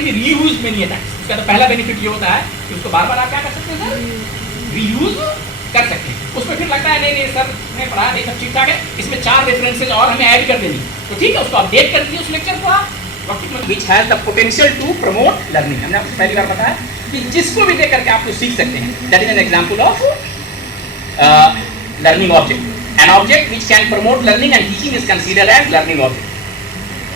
Can be reuse many times. उसका तो पहला बेनिफिट ये होता है कि उसको बार बार आप क्या कर सकते हैं सर, रीयूज कर सकते हैं। उसमें फिर लगता है नहीं सर ने पढ़ाया नहीं सब ठीक ठाक है, इसमें 4 रेफरेंसेज और हमें ऐड कर देनी, तो ठीक है उसको अपडेट कर दीजिए उस लेक्चर को आप, which has the potential to promote learning। हमने आपको पहली बार बताया कि जिसको भी देख करके आप तो सीख सकते हैं, that is an example of learning object। An object which can promote learning and teaching is considered as learning object।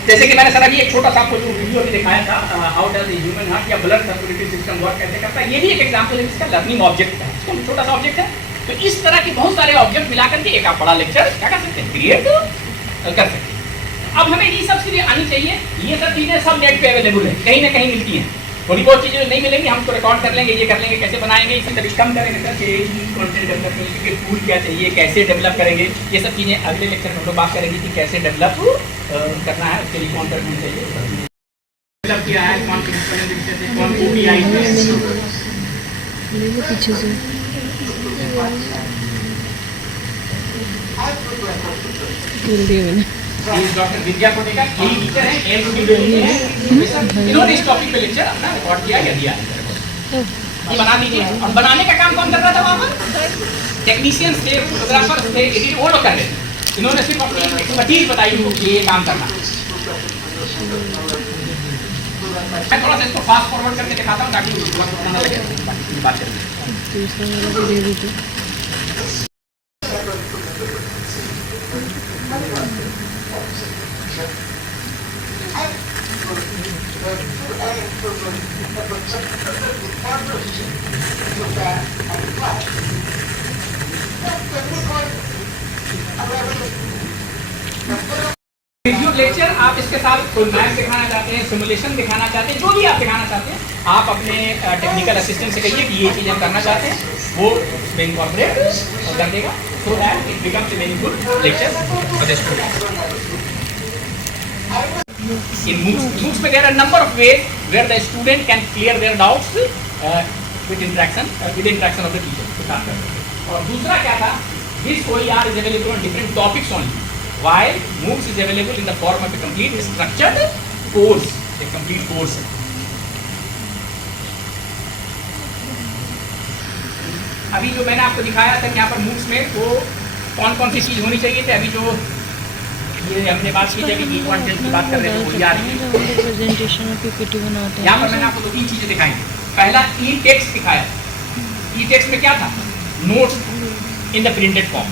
जैसे कि मैंने सर अभी एक छोटा सा आपको जो वीडियो भी दिखाया था, how does the human heart या ब्लड सर्कुलेटरी सिस्टम वर्क कैसे करता है, ये भी एक एग्जांपल है इसका लर्निंग ऑब्जेक्ट का। इसको छोटा सा ऑब्जेक्ट है, तो इस तरह के बहुत सारे ऑब्जेक्ट मिलाकर के एक आप बड़ा लेक्चर क्या कर सकते हैं, क्रिएट कर सकते हैं। अब हमें ये सब चीजें आनी चाहिए, ये सब चीजें सब नेट पे अवेलेबल है, कहीं ना कहीं मिलती हैं। थोड़ी बहुत चीजें नहीं मिलेंगी, हम उसको रिकॉर्ड कर लेंगे, ये कर लेंगे, कैसे बनाएंगे, इसी तरह कम करेंगे सर कंटेंट डेवलपमेंट के टूल क्या चाहिए, कैसे डेवलप करेंगे, ये सब चीजें अगले लेक्चर में हम लोग बात करेंगे कि कैसे डेवलप करना है, उसके लिए कौन करना चाहिए, डेवलप किया है, कौन कौन ओपीआई पीछे से डॉक्टर विद्या कोटेका यही टीचर है, इन्होंने इस टॉपिक पे लेक्चर अपना रिकॉर्ड किया या दिया है, ये बना दीजिए। और बनाने का काम कौन कर रहा था वहाँ पर, टेक्नीशियंस थे, फोटोग्राफर्स थे, एडिटर वो लोग कर रहे थे, इन्होंने सिर्फ अपनी एक्सपर्टीज बताई कि ये काम करना। मैं थोड़ा सा इसको फास्ट फॉरवर्ड करके दिखाता हूँ ताकि ना लगे बात करेंगे। वीडियो लेक्चर आप इसके साथ कोई मैथ दिखाना चाहते हैं, सिमुलेशन दिखाना चाहते हैं, जो भी आप दिखाना चाहते हैं, आप अपने टेक्निकल असिस्टेंट से कहिए कि ये चीज़ हम करना चाहते हैं, वो उसमें इनकॉर्पोरेट कर देगा, so that it becomes a meaningful lecture for the student. In MOOCs में there are number of ways where the student can clear their doubts with interaction of the teacher। और दूसरा क्या था, this OER is available on different topics only, while MOOCs is available in the form of a complete structured course, a complete course। अभी जो मैंने आपको दिखाया था यहाँ पर MOOCs में वो कौन कौन सी चीज़ होनी चाहिए थे, अभी जो ये हमने बात की जब कंटेंट की बात कर रहे थे प्रेजेंटेशन में पीपीटी बनाते हैं, यहाँ पर मैंने आपको 2-3 चीजें दिखाई। पहला ई टेक्स्ट दिखाया, ई टेक्स्ट में क्या था, notes in the printed form.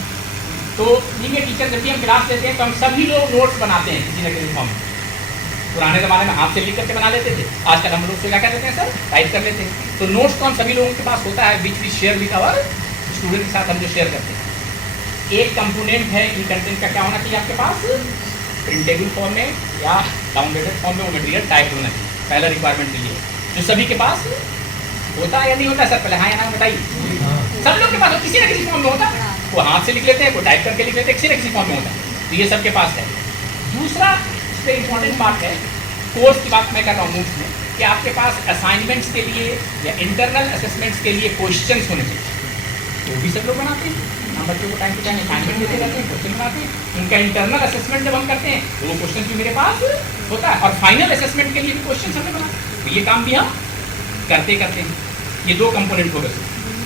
तो ये टीचर जब भी हम क्लास लेते हैं तो हम सभी लोग नोट्स बनाते हैं किसी न किसी फॉर्म में। पुराने ज़माने में हाथ से लिख करके बना लेते थे, आजकल हम लोग से क्या कर लेते हैं सर, टाइप कर लेते हैं। तो नोट्स तो हम सभी लोगों के पास होता है, which we share with our student के साथ हम जो शेयर करते हैं। एक कंपोनेंट है ई कंटेंट का, क्या होना चाहिए आपके पास, प्रिंटेबल फॉर्म में या डाउनलोडेड फॉर्म में वो मटेरियल टाइप होना चाहिए, पहला रिक्वायरमेंट के लिए, जो सभी के पास होता है या नहीं होता सर, पहले हाँ या ना बताइए। सब लोग के पास किसी न किसी फॉर्म में होता है, वो हाथ से लिख लेते हैं, वो टाइप करके लिख लेते हैं, किसी न किसी फॉर्म में होता है, तो ये सबके पास है। दूसरा इस पर इम्पॉर्टेंट बात है, कोर्स की बात मैं कर रहा हूँ MOOCs में, कि आपके पास असाइनमेंट्स के लिए या इंटरनल असेसमेंट्स के लिए क्वेश्चंस होने चाहिए, तो भी सब लोग बनाते हैं। हम बच्चों को टाइम टू टाइम असाइनमेंट देते रहते हैं, क्वेश्चन बनाते हैं, उनका इंटरनल असेसमेंट जब हम करते हैं तो वो क्वेश्चन भी मेरे पास होता है, और फाइनल असेसमेंट के लिए भी क्वेश्चन हमने बनाते हैं, तो ये काम भी हम करते हैं। ये 2 कंपोनेंट हो गए।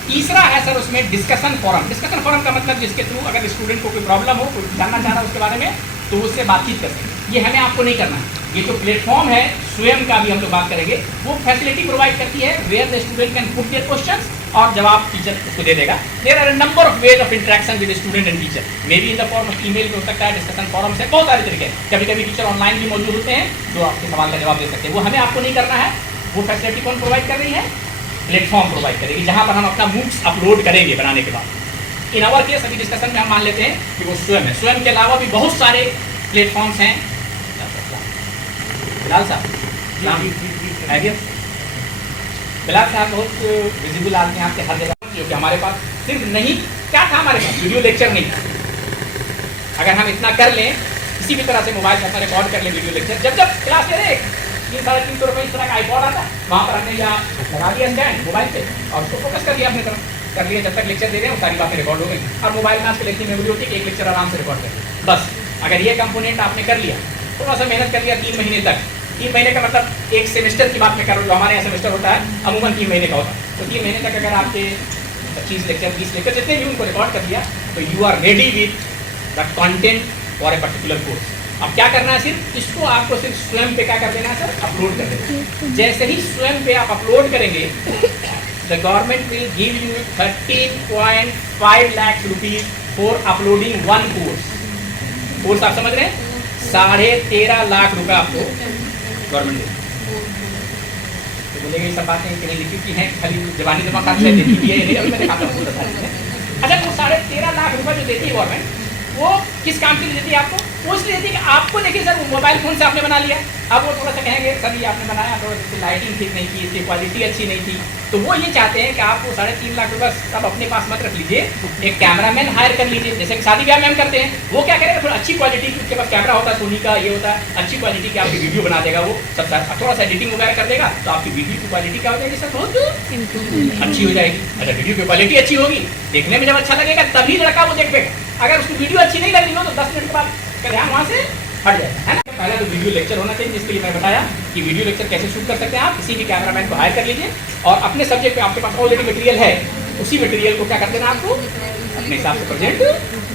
तीसरा है सर उसमें डिस्कशन फोरम। डिस्कशन फोरम का मतलब जिसके थ्रू अगर स्टूडेंट को कोई प्रॉब्लम हो, कोई जानना चाह रहा है उसके बारे में, तो उससे बातचीत करते हैं। ये हमें आपको नहीं करना है, ये जो प्लेटफॉर्म है स्वयं का भी हम लोग बात करेंगे, वो फैसिलिटी प्रोवाइड करती है where the student can put their questions और जवाब टीचर उसको दे देगा। There are a number of ways of interaction with student and teacher, may be in the form of email हो सकता है, डिस्कशन फोरम से बहुत सारे तरीके। कभी कभी टीचर ऑनलाइन भी मौजूद होते हैं जो आपके सवाल का जवाब दे सकते हैं, वो हमें आपको नहीं करना है। वो फैसिलिटी कौन प्रोवाइड कर रही है, प्लेटफॉर्म प्रोवाइड करेगी, जहाँ पर हम अपना MOOCs अपलोड करेंगे बनाने के बाद। इन आवर केस अभी डिस्कशन में हम मान लेते हैं कि वो स्वयं है, स्वयं के अलावा भी बहुत सारे प्लेटफॉर्म्स हैं। बिलाल साहब बिलाल साहब बहुत विजिबल आदमी आपके हर जगह, जो कि हमारे पास सिर्फ नहीं क्या था, हमारे पास वीडियो लेक्चर नहीं था। अगर हम इतना कर लें, किसी भी तरह से मोबाइल पर रिकॉर्ड कर लें वीडियो लेक्चर, जब जब क्लास ले रहे 300-350 रुपये इस तरह का आईपॉड आता है, वहाँ पर हमने या लगा दिया स्टैंड मोबाइल पे और उसको फोकस कर लिया अपने तरफ कर लिया, जब तक लेक्चर दे रहे हैं सारी बातें रिकॉर्ड हो गई। अब मोबाइल में आपकी इतनी मेमोरी होती है कि एक लेक्चर आराम से रिकॉर्ड कर, बस अगर ये कंपोनेंट आपने कर लिया, थोड़ा सा मेहनत कर लिया 3 महीने तक, 3 महीने का मतलब एक सेमेस्टर की बात मैं कर रहा हूँ, जो हमारे यहाँ सेमेस्टर होता है अमूमन 3 महीने का होता है। तो 3 महीने तक अगर आपके 25 लेक्चर 20 लेक्चर जितने भी उनको रिकॉर्ड कर दिया तो you are ready with the content for a particular course. अब क्या करना है, सिर्फ इसको आपको सिर्फ स्वयं पे क्या कर देना है सर, अपलोड कर देना है। जैसे ही स्वयं पे आप अपलोड करेंगे the government will give you 13.5 lakh rupees for uploading one course. Course आप समझ रहे हैं, 13.5 लाख रुपए आपको गवर्नमेंट देगी। तो बोलेंगे ये सब बातें कहीं लिखी की हैं, खाली जवानी जमा खर्च है देती भी है नहीं, अभी मैं दिखाता हूँ बता देते हैं। अच्छा, वो 13.5 लाख रुपए जो देती है गवर्नमेंट, वो किस काम के लिए देती है आपको? वो इसलिए देती है कि आपको देखिए सर, मोबाइल फोन से आपने बना लिया, अब वो थोड़ा सा कहेंगे सर ये आपने बनाया तो इसकी लाइटिंग ठीक नहीं की, इसकी क्वालिटी अच्छी नहीं थी, तो वो ये चाहते हैं कि आप वो 3.5 लाख रुपए सब अपने पास मत रख लीजिए, एक कैमरामैन हायर कर लीजिए, जैसे कि शादी ब्याह में हम करते हैं। वो क्या करेगा, थोड़ा अच्छी क्वालिटी की, उसके पास कैमरा होता है सोनी का, ये होता है, अच्छी क्वालिटी की आपकी वीडियो बना देगा वो सब सर, थोड़ा सा एडिटिंग वगैरह कर देगा, तो आपकी वीडियो की क्वालिटी क्या हो जाएगी सर, बहुत अच्छी हो जाएगी। अच्छा, वीडियो की क्वालिटी अच्छी होगी, देखने में जब अच्छा लगेगा तभी लड़का वो देखेगा। अगर उसकी वीडियो अच्छी नहीं लग रही हो तो 10 मिनट के बाद का ध्यान वहाँ से हट जाएगा, है ना। पहला तो वीडियो लेक्चर होना चाहिए, जिसके लिए मैं बताया कि वीडियो लेक्चर कैसे शूट कर सकते हैं। आप किसी भी कैमरामैन को हायर कर लीजिए और अपने सब्जेक्ट पे आपके पास ऑलरेडी मटेरियल है, उसी मटेरियल को क्या कर देना, आपको अपने हिसाब से प्रेजेंट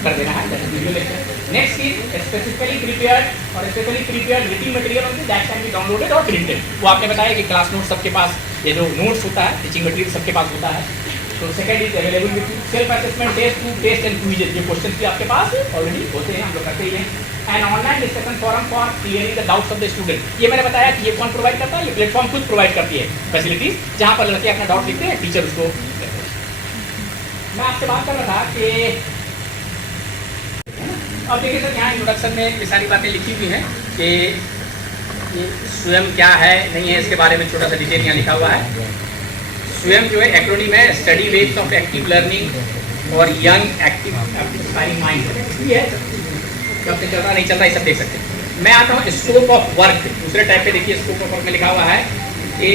कर देना है video lecture. Next is specifically prepared और specially prepared reading material only that can be downloaded और प्रिंटेड। वो आपने बताया कि क्लास नोट सबके पास, ये जो नोट्स होता है टीचिंग मटेरियल सबके पास होता है। तो second is available with self assessment test and quizzes, जो क्वेश्चन भी आपके पास ऑलरेडी होते हैं, हम लोग करते ही हैं। And online discussion forum for clearing the doubts of the student. ये मैंने बताया कि ये कौन प्रोवाइड करता है, ये प्लेटफॉर्म खुद प्रोवाइड करती है फैसिलिटीज, जहां पर लड़के अपना डाउट लिखते हैं, टीचर उसको। मैं आपसे बात कर रहा था कि अब देखिए सर, यहाँ इंट्रोडक्शन में ये सारी बातें लिखी हुई हैं कि ये स्वयं क्या है नहीं है, इसके बारे में छोटा सा डिटेल यहाँ लिखा हुआ है। स्वयं जो है एक्रोनिम है, study waves of active learning और यंग एक्टिव इंस्पायरिंग माइंड। ये कब से चल रहा नहीं चल रहा, ये सब देख सकते हैं। मैं आता हूँ स्कोप ऑफ वर्क, दूसरे टाइप पे देखिए स्कोप ऑफ वर्क में लिखा हुआ है कि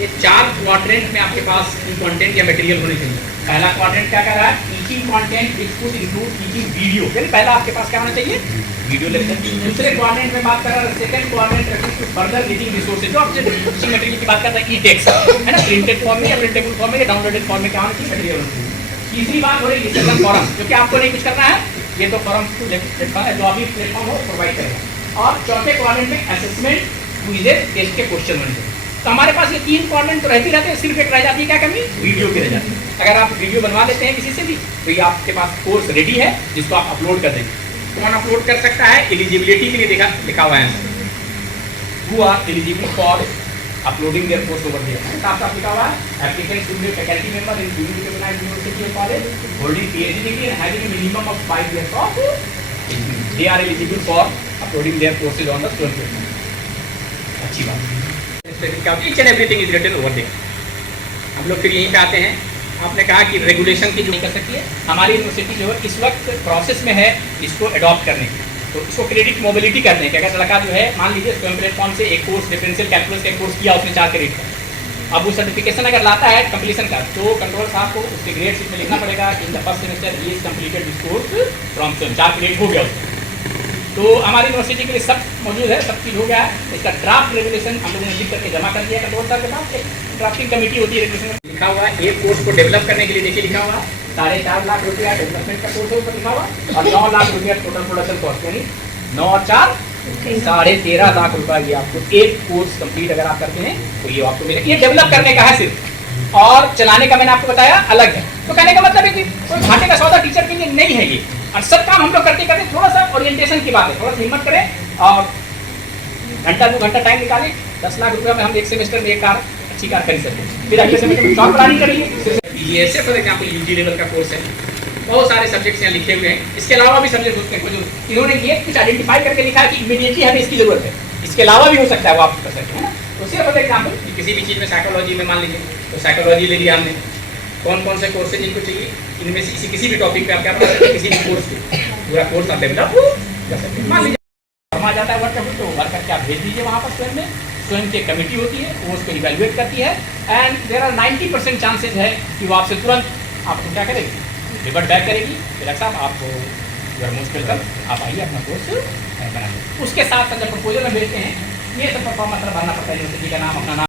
ये 4 क्वाड्रेंट में आपके पास कंटेंट या मटेरियल होने चाहिए। पहला क्वाड्रेंट क्या कर रहा है, teaching content which could include teaching video, यानी पहला आपके पास क्या होना चाहिए, वीडियो लेक्चर। दूसरे क्वाड्रेंट में बात कर रहा है, second quadrant further reading resources, जो आपसे टीचिंग मटेरियल की बात करता है, ई टेक्स्ट है ना, प्रिंटेड फॉर्म में या प्रिंटेबल फॉर्म में या डाउनलोडेड फॉर्म में क्या होना चाहिए, मटेरियल होना चाहिए। तीसरी बात हो रही है डिस्कशन फॉरम, क्योंकि आपको नहीं कुछ करना है, ये तो फॉरम प्लेटफॉर्म है जो अभी प्लेटफॉर्म हो प्रोवाइड करेगा। और चौथे क्वाड्रेंट में असेसमेंट, क्विजेज, टेस्ट के क्वेश्चन होने चाहिए। तो हमारे पास ये 3 क्वाड्रेंट तो रहते रहते हैं, सिर्फ एक रह जाती है क्या कमी, वीडियो की रह जाती है। अगर आप वीडियो बनवा लेते हैं किसी से भी तो ये आपके पास कोर्स रेडी है, जिसको आप अपलोड कर देंगे। कौन अपलोड कर सकता है, एलिजिबिलिटी के लिए लिखा हुआ है, who are eligible for uploading their course over there. साफ लिखा हुआ है, applicant should be faculty member in recognised university और college holding PhD degree and having a minimum of 5 years of they are eligible for uploading their courses on the Swayam platform. अच्छी बात है, each and everything is written over there. हम लोग फिर यहीं पे आते हैं, आपने कहा कि रेगुलेशन की जो नहीं कर सकती है, हमारी यूनिवर्सिटी जो है इस वक्त प्रोसेस में है इसको अडॉप्ट करने की। तो इसको क्रेडिट मोबिलिटी करते हैं कि अगर लड़का जो है मान लीजिए स्वयं प्लेटफॉर्म से एक कोर्स डिफरेंशियल कैलकुलस का कोर्स किया, उसने 4 क्रेडिट का, अब वो सर्टिफिकेशन अगर लाता है कंप्लीशन का, तो कंट्रोल साहब को उसके ग्रेड शीट में लिखना पड़ेगा कि in the first semester he is completed this course from स्वयं, 4 क्रेडिट हो गया उसका। तो हमारी यूनिवर्सिटी के लिए सब मौजूद है, सब चीज़ हो गया है। इसका ड्राफ्ट रेगुलेशन हम लोगों ने लिख करके जमा कर दिया कंट्रोल साहब के पास। एक ड्राफ्टिंग कमेटी होती है, रेगुलेशन लिखा हुआ है। एक कोर्स को डेवलप करने के लिए देखिए लिखा हुआ है 4.5 लाख रुपया डेवलपमेंट का कोर्स है ऊपर लिखा हुआ, और 9 लाख रुपया टोटल प्रोडक्शन कॉस्ट, यानी 9 और 4 13.5 लाख रुपया ये आपको एक कोर्स कंप्लीट अगर आप करते हैं तो ये आपको मिलेगा। ये डेवलप करने का है सिर्फ, और चलाने का मैंने आपको बताया अलग है। तो कहने का मतलब है कि कोई घाटे का सौदा टीचर के लिए नहीं है ये, और सब काम हम लोग करते करते थोड़ा सा ओरिएंटेशन की बात है, थोड़ा सा हिम्मत करें और घंटा 2 घंटा टाइम निकालें। 10 लाख रुपया में हम एक सेमेस्टर में एक कार अच्छी कार खरीद सकते हैं। फिर अगले सेमेस्टर में शॉर्ट प्लानिंग करिए। ये ऐसे फॉर एग्जाम्पल यूजी लेवल का कोर्स है, बहुत सारे सब्जेक्ट्स यहाँ लिखे हुए हैं। इसके अलावा भी सब्जेक्ट होते हैं, कुछ इन्होंने ये कुछ आइडेंटिफाई करके लिखा है कि इमीडिएटली हमें इसकी जरूरत है, इसके अलावा भी हो सकता है वो आप कर सकते हैं ना। तो सिर्फ फॉर एग्जाम्पल किसी भी चीज़ में साइकोलॉजी में मान लीजिए तो साइकोलॉजी ले लिया हमने, कौन कौन से कोर्सेज इनको चाहिए, इनमें से किसी भी टॉपिक पे आप क्या पढ़ सकते हैं, किसी भी कोर्स पे पूरा कोर्स आप डेवलप कर सकते हैं। मान लीजिए फॉर्म आ जाता है वर्क तो वर्क करके आप भेज दीजिए वहाँ पर स्वयं में, स्वयं की कमेटी होती है वो उसको इवेल्युएट करती है, एंड देयर आर 90% चांसेज है कि वो आपसे तुरंत आपको क्या करेगी, रिवर्ट बैक करेगी, फिर साहब आपको मोस्ट वेलकम, आप आइए अपना कोर्स बनाइए। उसके साथ जब प्रपोजल में भेजते हैं ये सब मतलब भरना पड़ता है यूनिवर्सिटी का नाम, अपना नाम।